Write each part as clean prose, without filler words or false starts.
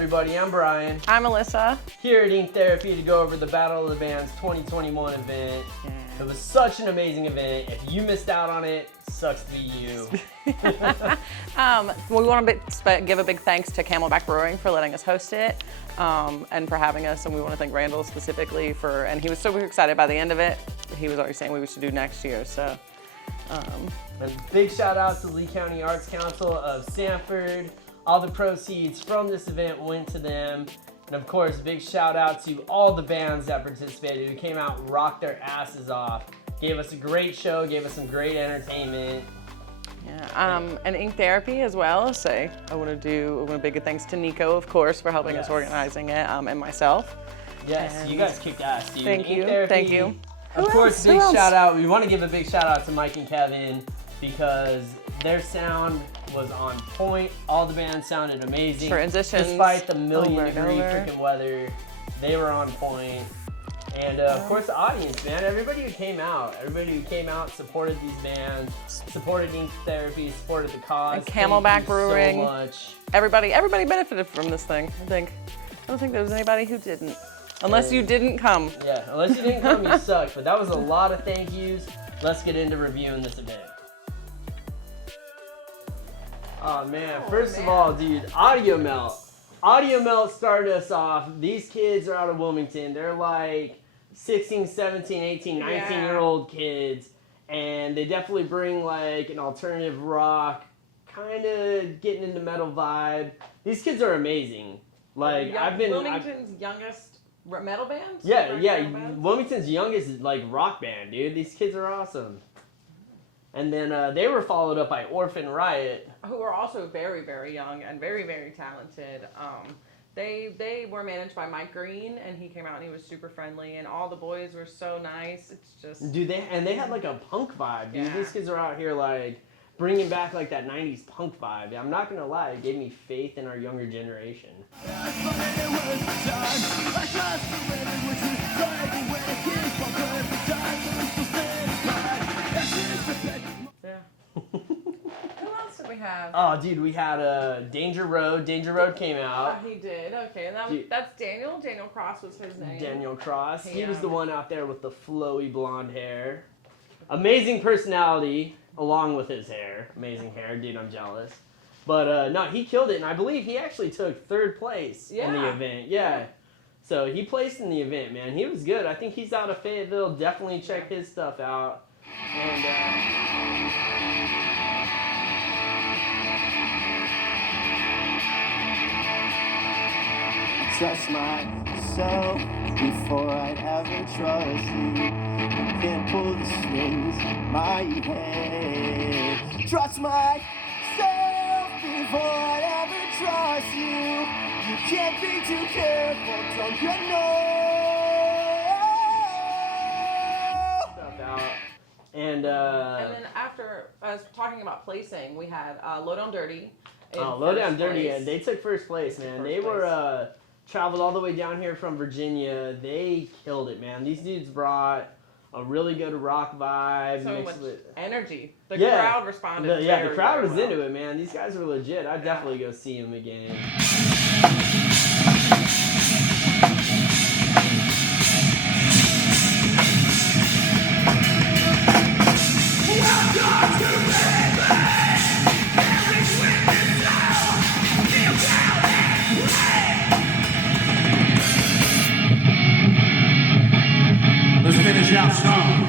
everybody? I'm Brian. I'm Alyssa. Here at Ink Therapy to go over the Battle of the Bands 2021 event. Yeah. It was such an amazing event. If you missed out on it, sucks to be you. We want to give a big thanks to Camelback Brewing for letting us host it and for having us. And we want to thank Randall specifically and he was super excited by the end of it. He was already saying we should do next year. So. And big shout out to Lee County Arts Council of Sanford. All the proceeds from this event went to them. And of course, big shout out to all the bands that participated who came out and rocked their asses off. Gave us a great show, gave us some great entertainment. Yeah, and Ink Therapy as well. So I want to do a big thanks to Nico, of course, for helping us organizing it, and myself. Yes, and you guys kicked ass, dude. Thank Ink you. Therapy, Thank you. Of course, big shout out. We want to give a big shout out to Mike and Kevin because their sound was on point. All the bands sounded amazing. Transitions. Despite the million-degree over. freaking weather, they were on point. And of course, the audience, man. Everybody who came out supported these bands, supported Ink Therapy, supported the cause. And Camelback Brewing. So much. Everybody benefited from this thing. I don't think there was anybody who didn't. Unless you didn't come. Yeah, unless you didn't come, you sucked. But that was a lot of thank yous. Let's get into reviewing this event. Oh man, first of all, dude, Audio Melt. Audio Melt started us off. These kids are out of Wilmington. They're like 16, 17, 18, 19-year-old kids. And they definitely bring like an alternative rock, kind of getting into metal vibe. These kids are amazing. Like Wilmington's youngest metal band? Wilmington's youngest like rock band, dude. These kids are awesome. And then they were followed up by Orphan Riot, who are also very, very young and very, very talented. They were managed by Mike Green, and he came out and he was super friendly, and all the boys were so nice. It's just dude. They had like a punk vibe, dude. Yeah. These kids are out here like bringing back like that '90s punk vibe. I'm not gonna lie, it gave me faith in our younger generation. Who else did we have? Oh, dude, we had Danger Road. Danger Road came out. He did. Okay, and that's Daniel. Daniel Cross was his name. Daniel Cross. He was the one out there with the flowy blonde hair. Amazing personality, along with his hair. Amazing hair, dude. I'm jealous. But no, he killed it, and I believe he actually took third place in the event. Yeah. So he placed in the event, man. He was good. I think he's out of Fayetteville. Definitely check his stuff out. And trust myself before I'd ever trust you. You can't pull the strings in my head. Trust myself before I'd ever trust you. You can't be too careful, don't you know? stuff out. And then after us talking about placing, we had Low Down Dirty. Low Down Dirty, and they took first place, man. They were traveled all the way down here from Virginia. They killed it, man. These dudes brought a really good rock vibe. So much with energy. The crowd responded. The crowd was into it, man. These guys were legit. I'd definitely go see them again. Let's finish out strong.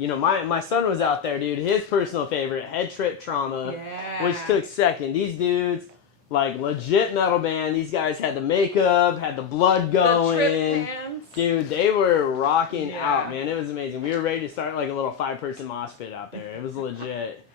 You know, my son was out there, dude. His personal favorite, Head Trip Trauma, which took second. These dudes Like, legit metal band. These guys had the makeup, had the blood going. The trip pants. Dude, they were rocking Yeah. out, man. It was amazing. We were ready to start like a little 5-person mosh pit out there. It was legit.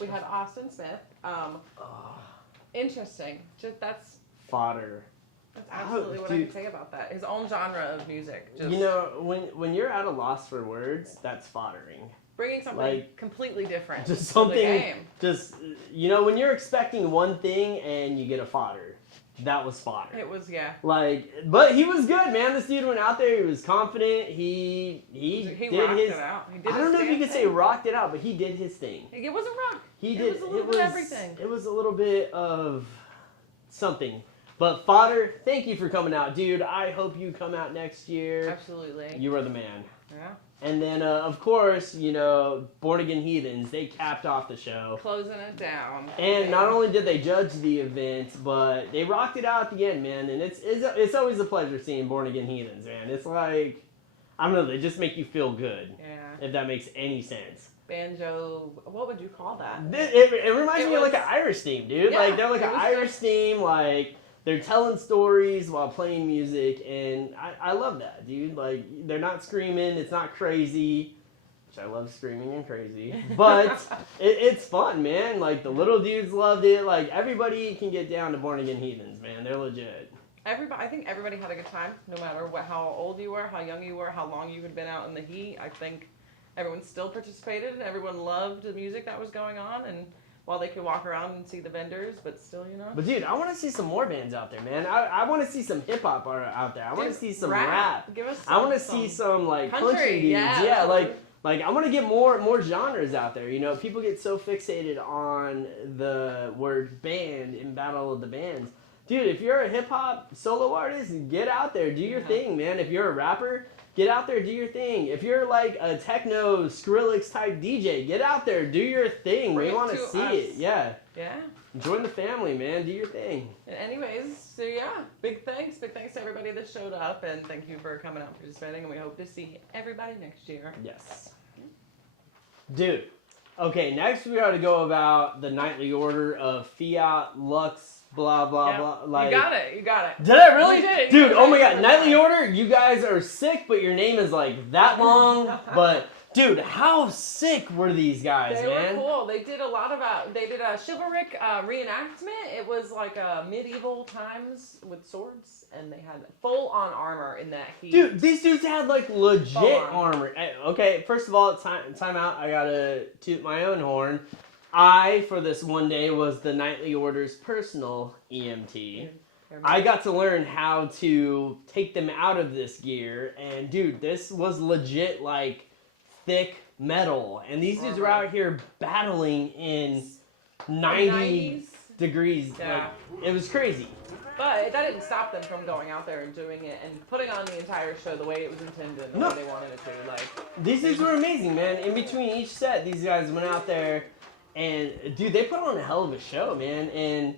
We had Austin Smith. Interesting. Just that's fodder. That's absolutely what I can say about that. His own genre of music. Just You know, when you're at a loss for words, that's foddering. bringing something like, completely different Just to the something. game. Just you know, when you're expecting one thing and you get a fodder, that was fodder. It was, yeah. Like, but he was good, man. This dude went out there. He was confident. He did rocked his. it out. He did I don't know if you could say thing. rocked it out, but he did his thing. It wasn't rock. He It did. was a little bit of everything. It was a little bit of something. But fodder, thank you for coming out, dude. I hope you come out next year. Absolutely. You are the man. Yeah. And then, of course, you know, Born Again Heathens, they capped off the show. Closing it down. And not only did they judge the event, but they rocked it out at the end, man. And it's always a pleasure seeing Born Again Heathens, man. It's like, I don't know, they just make you feel good. Yeah. If that makes any sense. Banjo, what would you call that? It reminds me of like an Irish theme, dude. Yeah, Like, they're like it an was Irish just- theme, like... They're telling stories while playing music, and I love that, dude. Like, they're not screaming, it's not crazy, which I love screaming and crazy, but it's fun, man. Like, the little dudes loved it. Like, everybody can get down to Born Again Heathens, man. They're legit. I think everybody had a good time, no matter how old you were, how young you were, how long you had been out in the heat. I think everyone still participated, and everyone loved the music that was going on, and while they could walk around and see the vendors, but still, you know. But, dude, I want to see some more bands out there, man. I want to see some hip-hop out there. I want to see some rap. Give us I want to see some, like, country dudes. Yeah, Like, I want to get more genres out there. You know, people get so fixated on the word band in Battle of the Bands. Dude, if you're a hip-hop solo artist, get out there. Do your thing, man. If you're a rapper, get out there, do your thing. If you're like a techno Skrillex type DJ, get out there, do your thing. We want to see it. Yeah. Yeah. Join the family, man. Do your thing. And anyways, so yeah, big thanks to everybody that showed up, and thank you for coming out and participating, and we hope to see everybody next year. Yes. Dude. Okay, next we are to go about the nightly order of Fiat, Lux, blah, blah, blah. Like, you got it. Did I really? You did. Dude, You oh my did. god, nightly order, you guys are sick, but your name is like that long. But, dude, how sick were these guys, They man? were cool. They did a lot of they did a chivalric reenactment. It was like medieval times with swords, and they had full on armor in that heat. Dude, these dudes had like legit Full-on. armor. Okay, first of all, time out. I gotta toot my own horn. I, for this one day, was the Nightly Order's personal EMT. I got to learn how to take them out of this gear, and dude, this was legit like thick metal. And these dudes were out here battling in 90 degrees. Yeah. Like, it was crazy. But that didn't stop them from going out there and doing it and putting on the entire show the way it was intended and the way they wanted it to. Like, These dudes were amazing, man. In between each set, these guys went out there and, dude, they put on a hell of a show, man. And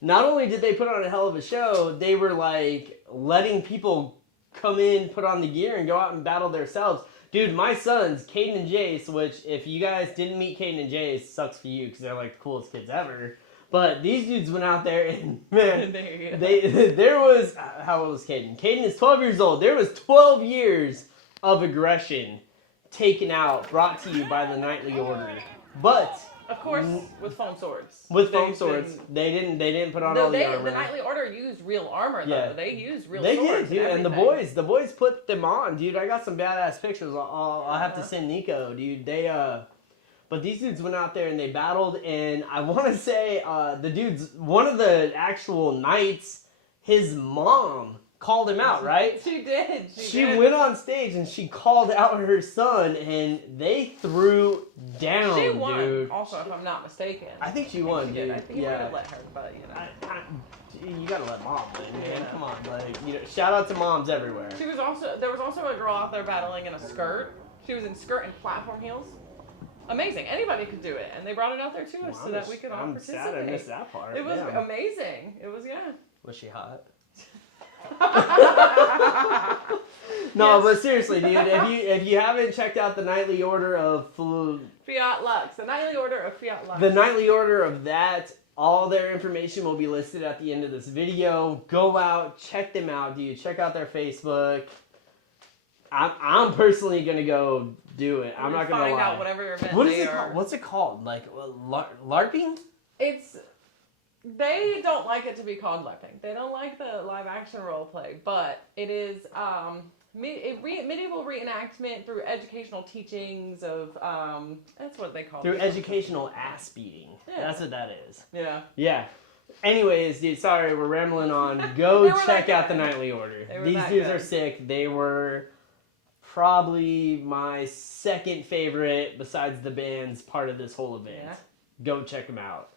not only did they put on a hell of a show, they were, like, letting people come in, put on the gear, and go out and battle themselves. Dude, my sons, Caden and Jace, which, if you guys didn't meet Caden and Jace, sucks for you, because they're, like, the coolest kids ever. But these dudes went out there, and, man, there was, how old was Caden? Caden is 12 years old. There was 12 years of aggression taken out, brought to you by the Nightly Order. But Of course, with foam swords. With foam swords. They didn't put on all the armor. The Knightly Order used real armor, though. Yeah. They used real They swords. did, dude. And the everything. boys put them on, dude. I got some badass pictures. I'll have to send Nico, dude. But these dudes went out there and they battled, and I want to say one of the actual knights, his mom called him out, right? She did. She went on stage and she called out her son, and they threw down, She won, dude. also, if I'm not mistaken. I think she won, dude. I think you might have let her, but, you know. You gotta let mom win, man. Yeah. Come on, shout out to moms everywhere. There was also a girl out there battling in a skirt. She was in skirt and platform heels. Amazing. Anybody could do it. And they brought it out there to us so that we could all participate. I'm sad I missed that part. It was amazing. It was, yeah. Was she hot? No, Yes. but seriously, dude, if you haven't checked out the Knightly Order of Fiat Lux. The Knightly Order of Fiat Lux. the Knightly Order of that, all their information will be listed at the end of this video. Go out, check them out, dude. Check out their Facebook. I'm personally gonna go do it. I'm not gonna lie. Find out whatever event What is they it are. called? What's it called? Like LARPing? They don't like it to be called LARPing. They don't like the live action role play, but it is medieval reenactment through educational teachings of that's what they call it. Through educational ass beating. Yeah. That's what that is. Yeah. Yeah. Anyways, dude, sorry, we're rambling on. Go check out the good. Knightly Order. They were These that dudes good. are sick. They were probably my second favorite besides the band's part of this whole event. Yeah. Go check them out.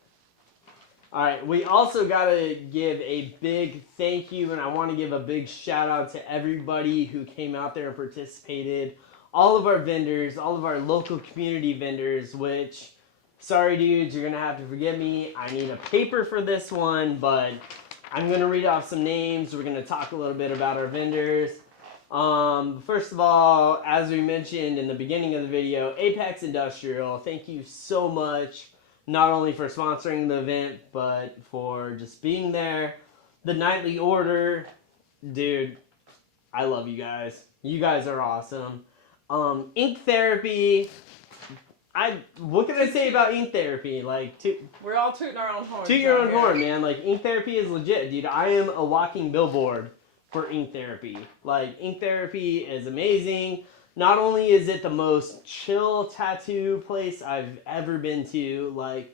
All right, we also got to give a big thank you, and I want to give a big shout out to everybody who came out there and participated. All of our vendors, all of our local community vendors, which, sorry dudes, you're going to have to forgive me. I need a paper for this one, but I'm going to read off some names. We're going to talk a little bit about our vendors. First of all, as we mentioned in the beginning of the video, Apex Industrial, thank you so much. Not only for sponsoring the event, but for just being there. The Knightly Order, dude, I love you guys. You guys are awesome. Ink Therapy, what can I say about Ink Therapy? We're all tooting our own horns. Toot your own out here. horn, man. Ink Therapy is legit, dude. I am a walking billboard for Ink Therapy. Ink Therapy is amazing. Not only is it the most chill tattoo place I've ever been to,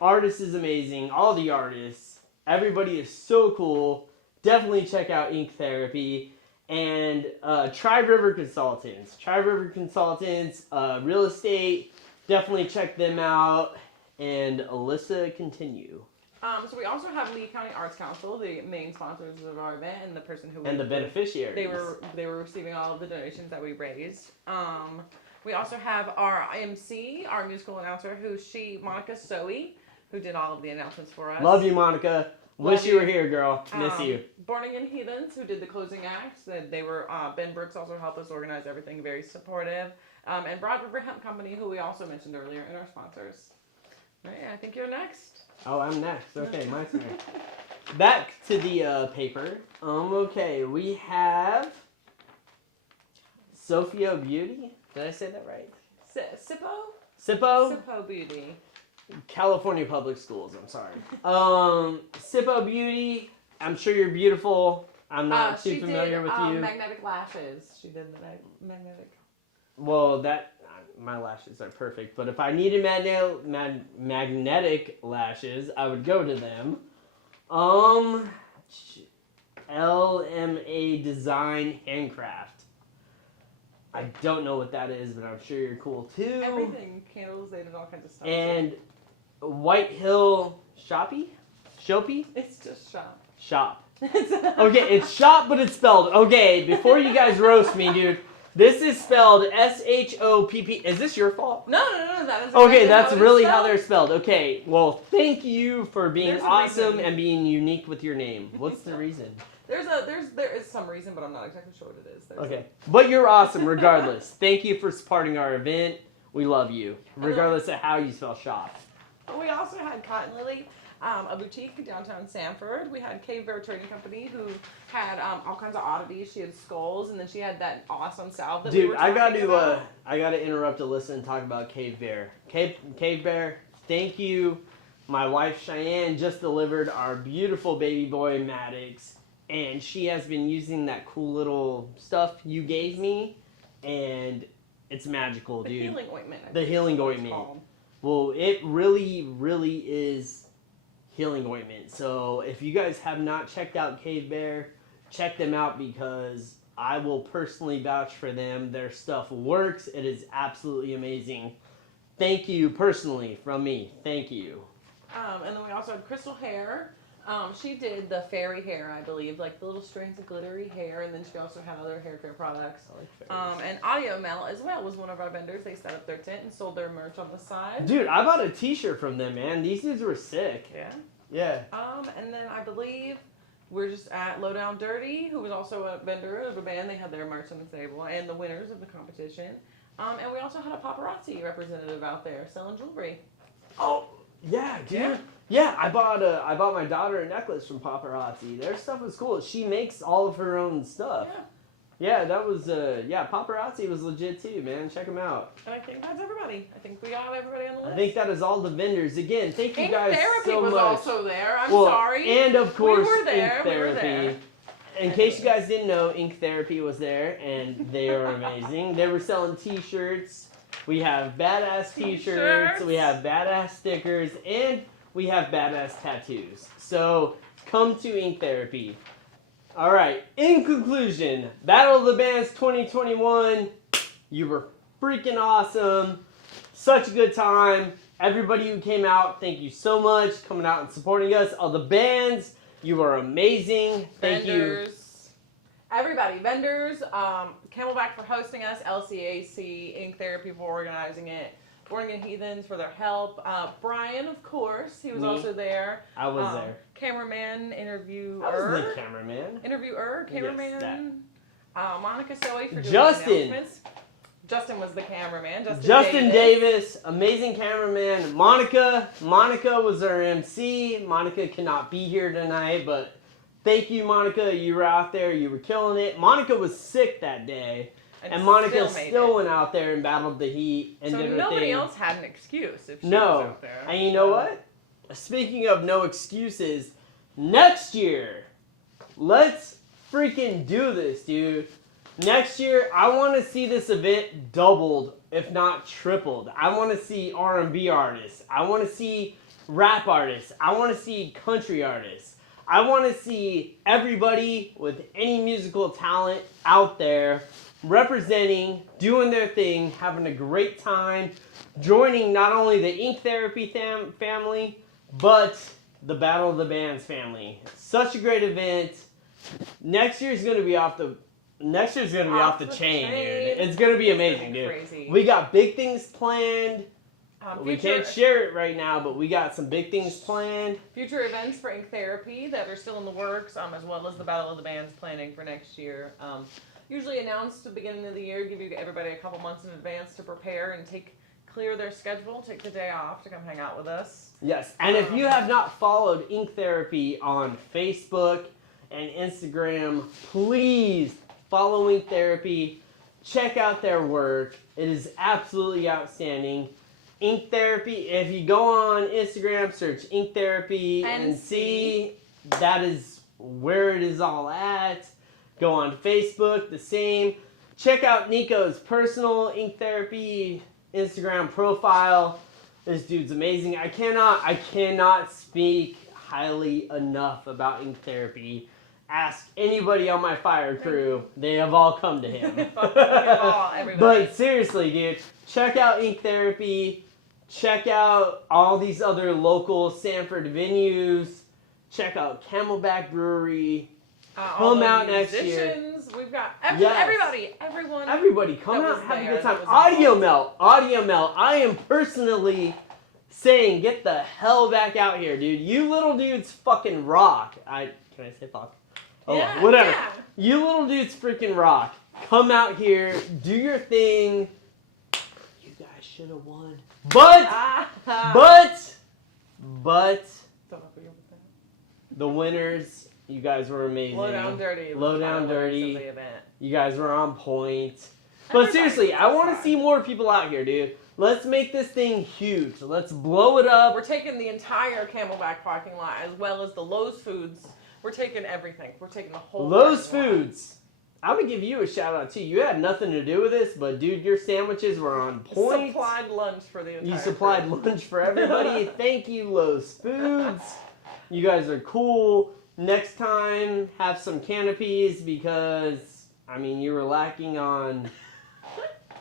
artist is amazing, all the artists, everybody is so cool. Definitely check out Ink Therapy. And Tribe River Consultants. Tribe River Consultants, real estate, definitely check them out. And Alyssa, continue. So we also have Lee County Arts Council, the main sponsors of our event, and the person who And the beneficiaries. They were receiving all of the donations that we raised. We also have our MC, our musical announcer, Monica Soe, who did all of the announcements for us. Love you, Monica. Wish you were here, girl. Miss you. Again Heathens, who did the closing acts. They were Ben Brooks also helped us organize everything, very supportive. And Broad River Hemp Company, who we also mentioned earlier in our sponsors. All right, I think you're next. Oh, I'm next. Okay, my turn. Back to the paper. Okay, we have Sophia Beauty. Did I say that right? Sippo? Sippo? Sippo Beauty. California Public Schools, I'm sorry. Sippo Beauty, I'm sure you're beautiful. I'm not too familiar with you. Magnetic lashes. She did the magnetic. Well, my lashes are perfect, but if I needed magnetic lashes, I would go to them. LMA Design Handcraft. I don't know what that is, but I'm sure you're cool too. Everything. Candles, they did all kinds of stuff. And White Hill Shoppy? It's just shop. Shop. Okay, it's shop, but it's spelled. Okay, before you guys roast me, dude, this is spelled SHOPP. Is this your fault? No, that is Okay, exactly that's how it is really spelled. how they're spelled. Okay, well, thank you for being There's a awesome reason. and being unique with your name. What's the reason? There is some reason, but I'm not exactly sure what it is. Okay, but you're awesome regardless. Thank you for supporting our event. We love you, regardless of how you spell shop. We also had Cotton Lily, a boutique downtown Sanford. We had Cave Bear Trading Company, who had all kinds of oddities. She had skulls, and then she had that awesome salve that we Dude, were I got talking to about. I got to interrupt Alyssa and talk about Cave Bear. Cave Bear, thank you. My wife Cheyenne just delivered our beautiful baby boy Maddox, and she has been using that cool little stuff you gave me, and it's magical, The dude. healing ointment. I The think healing is what it's ointment. called. Well, it really, really is healing ointment. So if you guys have not checked out Cave Bear, check them out because I will personally vouch for them. Their stuff works. It is absolutely amazing. Thank you personally from me. Thank you. And then we also had Crystal Hair. She did the fairy hair, I believe, like the little strands of glittery hair, and then she also had other hair care products. And Audio Mel as well was one of our vendors. They set up their tent and sold their merch on the side. Dude, I bought a t-shirt from them, man. These dudes were sick. Yeah. Yeah. And then I believe we're just at Low Down Dirty, who was also a vendor of a band. They had their merch on the table, and the winners of the competition. And we also had a paparazzi representative out there selling jewelry. Oh, yeah, dude. Yeah. Yeah, I bought my daughter a necklace from Paparazzi. Their stuff was cool. She makes all of her own stuff. Yeah. Yeah, that was Paparazzi was legit too, man. Check them out. And I think that's everybody. I think we got everybody on the list. I think that is all the vendors. Again, thank you Ink guys Therapy so was much. also there. I'm Well, sorry. And of course, we were there. Ink We were Therapy. there. In case you guys didn't know, Ink Therapy was there, and they are amazing. They were selling T-shirts. We have badass T-shirts. We have badass stickers, and we have badass tattoos. So come to Ink Therapy. All right. In conclusion, Battle of the Bands 2021. You were freaking awesome. Such a good time. Everybody who came out, thank you so much coming out and supporting us. All the bands, you are amazing. Thank vendors. you. Everybody, vendors, Camelback for hosting us, LCAC, Ink Therapy for organizing it, Again Heathens for their help, Brian, of course, he was Me. also there. I was there. Cameraman, interviewer. I was the cameraman. Cameraman. Monica Soey for doing Justin. the announcements. Justin was the cameraman. Justin Davis, amazing cameraman. Monica was our MC. Monica cannot be here tonight, but thank you, Monica. You were out there. You were killing it. Monica was sick that day. And Monica still went out there and battled the heat and so did her nobody thing. else had an excuse if she was No. out there. And you know what? Speaking of no excuses, next year, let's freaking do this, dude. Next year, I want to see this event doubled, if not tripled. I want to see R&B artists. I want to see rap artists. I want to see country artists. I want to see everybody with any musical talent out there representing, doing their thing, having a great time, joining not only the Ink Therapy family, but the Battle of the Bands family. Such a great event. Next year's going to be off the chain, dude. It's going to be amazing, dude. Crazy. We got big things planned. We Future- can't share it right now, but we got some big things planned. Future events for Ink Therapy that are still in the works, as well as the Battle of the Bands planning for next year. Usually announced at the beginning of the year, give everybody a couple months in advance to prepare and clear their schedule, take the day off to come hang out with us. Yes, and if you have not followed Ink Therapy on Facebook and Instagram, please follow Ink Therapy. Check out their work. It is absolutely outstanding. Ink Therapy, if you go on Instagram, search Ink Therapy and see that is where it is all at. Go on Facebook, the same. Check out Nico's personal Ink Therapy Instagram profile. This dude's amazing. I cannot speak highly enough about Ink Therapy. Ask anybody on my fire crew. They have all come to him. But seriously, dude, check out Ink Therapy. Check out all these other local Sanford venues. Check out Camelback Brewery. Come out next year. We've got everybody. Everybody, come out, have a good time. Audio Melt. I am personally saying, get the hell back out here, dude. You little dudes fucking rock. Can I say fuck? Oh, yeah, whatever. Yeah. You little dudes freaking rock. Come out here, do your thing. You guys should have won. But the winners. You guys were amazing. Low Down Dirty. Low Down Dirty. The event. You guys were on point. But seriously, I want to see more people out here, dude. Let's make this thing huge. Let's blow it up. We're taking the entire Camelback parking lot as well as the Lowe's Foods. We're taking everything. We're taking the whole Lowe's parking lot. Foods. I'm going to give you a shout out too. You had nothing to do with this, but dude, your sandwiches were on point. Supplied lunch for the entire You supplied crew. lunch for everybody. Thank you, Lowe's Foods. You guys are cool. Next time, have some canopies because, I mean, you were lacking on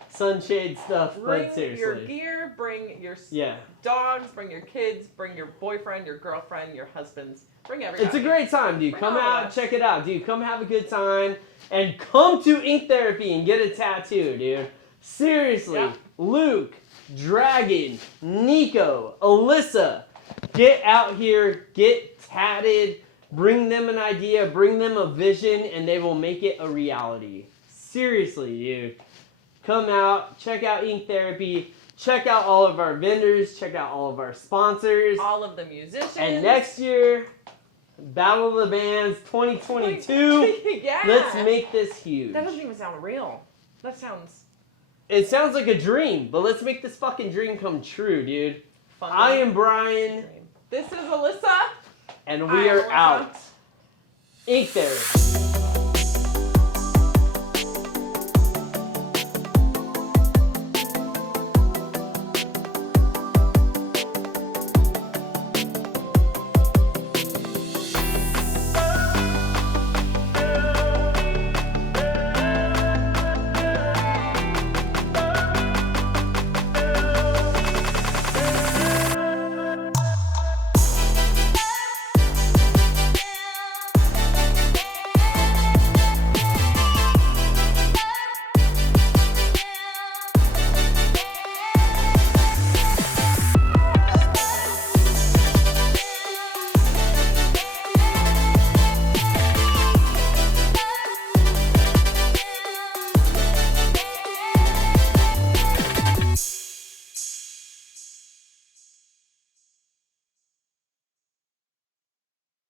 sunshade stuff, Bring but seriously. your gear, bring your Yeah. dogs, bring your kids, bring your boyfriend, your girlfriend, your husbands. Bring everybody. It's a great time, dude. Bring Come all of out, us. check it out, dude. Come have a good time. And come to Ink Therapy and get a tattoo, dude. Seriously. Yeah. Luke, Dragon, Nico, Alyssa, get out here, get tatted, bring them an idea, bring them a vision, and they will make it a reality. Seriously, dude. Come out, check out Ink Therapy, check out all of our vendors, check out all of our sponsors. All of the musicians. And next year, Battle of the Bands 2022. Yeah. Let's make this huge. That doesn't even sound real. That sounds It sounds like a dream, but let's make this fucking dream come true, dude. fun. I am Brian, This is Alyssa. and I'm we are Alyssa. out. Ink Therapy.